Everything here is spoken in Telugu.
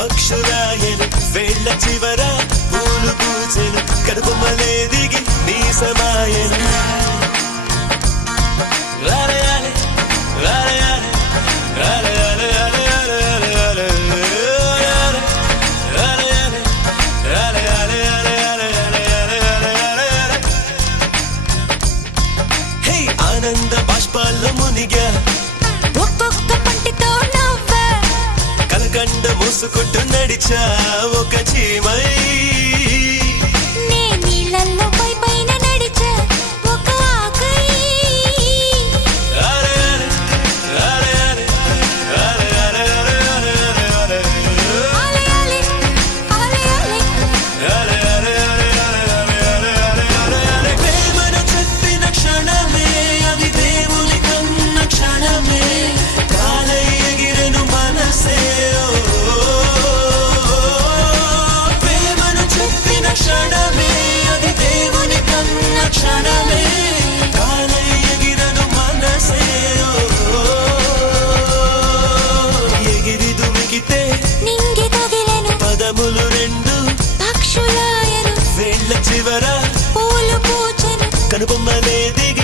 పక్షురాయను వేళ్ళ చివర పూలు పూచెను కడుపుమలే దిగి నీ సమాయను ఆనంద బాష్పాల్లో మునిగా ఒక్కొక్క పంటితో నవ్వా కలకండ మూసుకుంటూ నడిచా ఒక చీమై నే నీళ్ళల్లో పైన నడిచా ఒక ఆకై ప్రేమను చెప్పిన క్షణమే అది దేవుని కన్న క్షణమే కాలై ఎగిరెను మనసే ప్రేమను చెప్పిన క్షణమే అది దేవుని కన్న క్షణమే కాలై ఎగిరెను మనసే ఎగిరి దుమికితే నింగి తగిలెను పదములు రెండు పక్షులాయను వేళ్ళ చివర పూలు పూచెను కనుబొమ్మలే దిగి